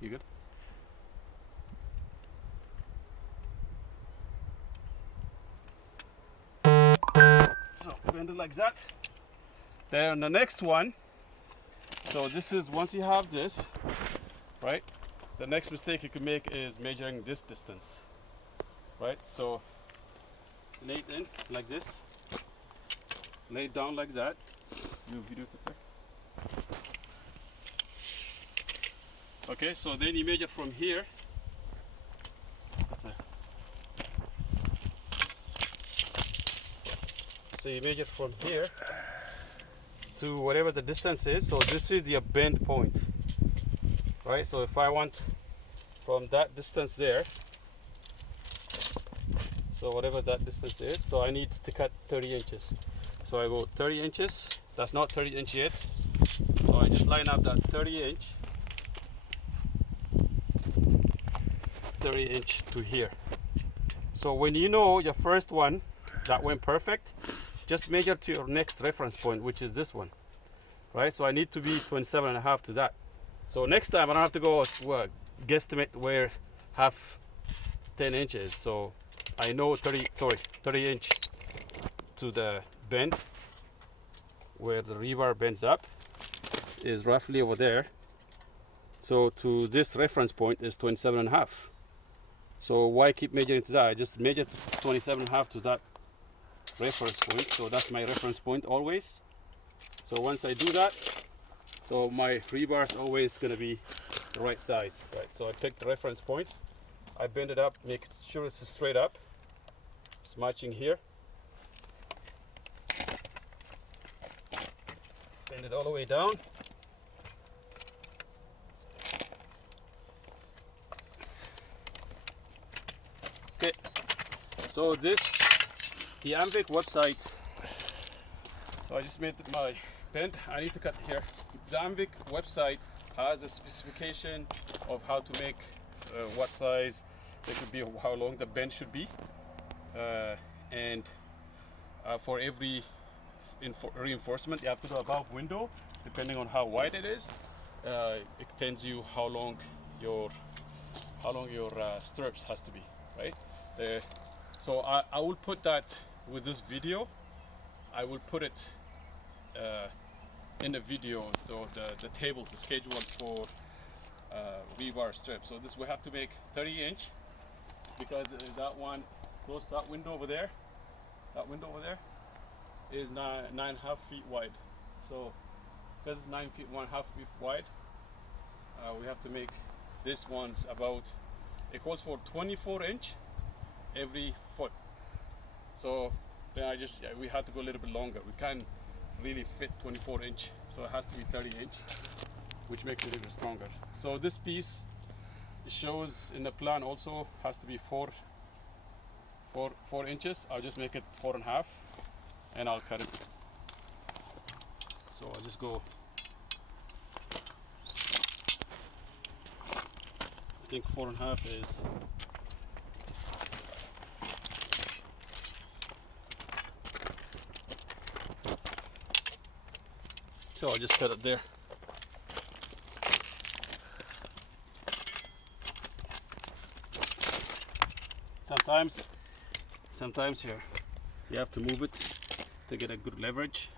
You good? So bend it like that. Then the next one, so this is once you have this, right? The next mistake you can make is measuring this distance, right? So lay it in like this, lay it down like that. You video clip. Okay, so then you measure from here. So you measure from here to whatever the distance is. So this is your bend point, right? So if I want from that distance there, so whatever that distance is, so I need to cut 30 inches. So I go 30 inches. That's not 30 inch yet. So I just line up that 30 inch to here. So when you know your first one that went perfect, just measure to your next reference point, which is this one, right? So I need to be 27.5 to that. So next time I don't have to go guesstimate where half 10 inches. So I know 30 inch to the bend where the rebar bends up is roughly over there. So to this reference point is 27.5. So why keep measuring to that? I just measure 27.5 to that reference point. So that's my reference point always. So once I do that, so my rebar is always going to be the right size, right? So I pick the reference point, I bend it up, make sure it's straight up, it's matching here, bend it all the way down. Okay, so this, the Ep28 website, so I just made my bend, I need to cut here. The Ep28 website has a specification of how to make what size it should be, how long the bend should be, and for every reinforcement you have to do above window, depending on how wide it is. It tells you how long your stirrups has to be, right? So I will put that with this video. I will put it in the video, the table, the schedule for rebar strip. So this we have to make 30 inch because that one close, that window over there is 9.5 feet wide. So because it's 9 feet 1/2 feet wide, we have to make this one's about, it calls for 24 inch every foot. So then we had to go a little bit longer. We can't really fit 24 inch, so it has to be 30 inch, which makes it a little bit stronger. So this piece, it shows in the plan also has to be 4 inches. I'll just make it 4.5 and I'll cut it. So I'll just go, I think 4.5 is, so I'll just cut it there. Sometimes here you have to move it to get a good leverage.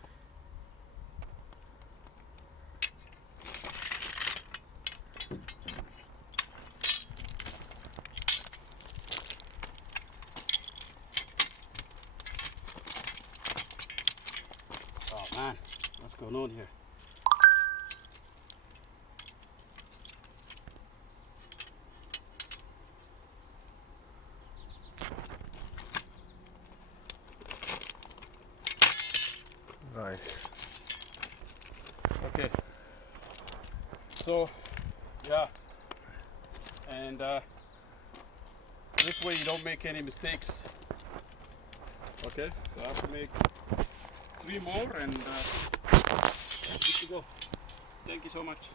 Oh man, what's going on here? Right. Okay. So, yeah. And this way you don't make any mistakes. Okay. So I have to make 3 more and good to go. Thank you so much.